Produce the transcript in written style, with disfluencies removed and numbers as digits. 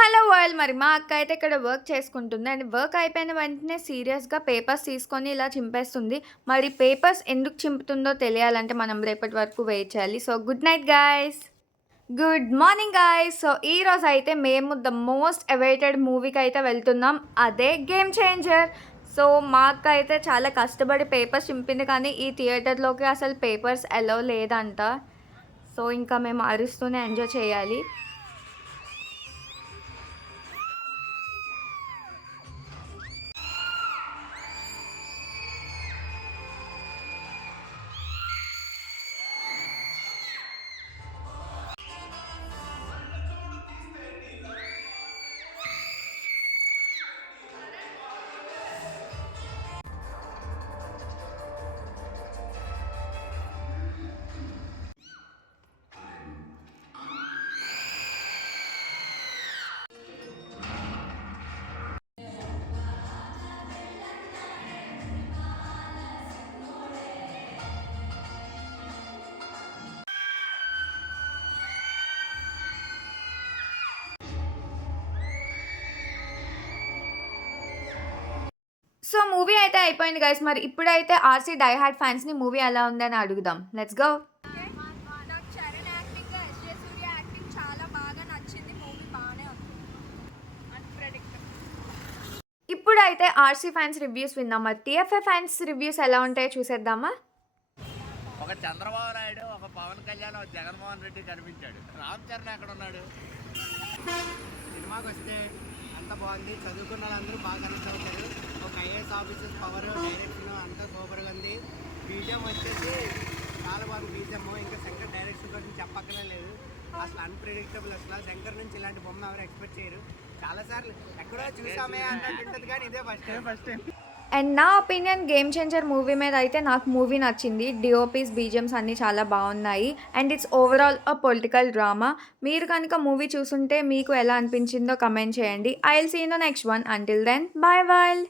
Hello world! మరి మా అక్క అయితే ఇక్కడ వర్క్ చేసుకుంటుంది. అండ్ వర్క్ అయిపోయిన వెంటనే సీరియస్‌గా పేపర్స్ తీసుకొని ఇలా చింపేస్తుంది. మరి పేపర్స్ ఎందుకు చింపుతుందో తెలియాలంటే మనం రేపటి వరకు వెయిట్ చేయాలి. So good night guys. Good morning guys. So ఈరోజైతే మేము ద మోస్ట్ అవైటెడ్ మూవీకైతే వెళ్తున్నాం. అదే 'గేమ్ చేంజర్'. సో మా అక్క అయితే చాలా కష్టపడి పేపర్స్ చింపింది. కానీ ఈ థియేటర్‌లోకి అసలు పేపర్స్ అలో లేదంట. సో ఇంకా మేము అరుస్తూనే ఎంజాయ్ చేయాలి. సో మూవీ అయితే అయిపోయింది గైస్. మరి ఇప్పుడైతే 'ఆర్‌సీ డై హార్డ్' ఫ్యాన్స్‌ని మూవీ ఎలా ఉందని అడుగుదాం. Let's go. నాకు చరణ్ యాక్టింగ్, ఎస్‌జే సూర్య యాక్టింగ్ చాలా బాగా నచ్చింది. మూవీ బాగానే ఉంది. అన్‌ప్రెడిక్టబుల్. ఇప్పుడైతే 'ఆర్‌సీ' ఫ్యాన్స్ రివ్యూస్ విందాం. మరి 'టీఎఫ్ఐ' ఫ్యాన్స్ రివ్యూస్ ఎలా ఉంటాయో చూసేద్దామా? ఒక చంద్రబాబు నాయుడు, ఒక పవన్ కళ్యాణ్, ఒక జగన్మోహన్ రెడ్డి కనిపించాడు. రామ్ చరణ్ ఎక్కడ ఉన్నాడు? సినిమాకి వస్తే అంత బాగుంది. చదువుకున్న వాళ్ళందరూ బాగా కనెక్ట్ అవుతారు. ఒక ఐఏఎస్ ఆఫీసర్ పవర్, డైరెక్షన్ అంతా సూపర్గా ఉంది. బీజిఎం వచ్చేసి చాలా బాగుంది. బీజిఎం ఇంకా శంకర్ డైరెక్షన్ గురించి చెప్పక్కనే లేదు. అసలు అన్ప్రెడిక్టబుల్. అసలు శంకర్ నుంచి ఇలాంటి బొమ్మ ఎవరు ఎక్స్పెక్ట్ చేయరు. చాలాసార్లు ఎక్కడో చూసామే అన్నట్టు ఉంటుంది, కానీ ఇదే ఫస్ట్ టైం. అండ్ నా ఒపీనియన్ 'గేమ్ చేంజర్' మూవీ మీద అయితే నాకు మూవీ నచ్చింది. డిఓపీస్, బీజిఎమ్స్ అన్నీ చాలా బాగున్నాయి. And it's overall a political drama. మీరు కనుక మూవీ చూసుంటే మీకు ఎలా అనిపించిందో కమెంట్ చేయండి. I will see in the next one. Until then bye world.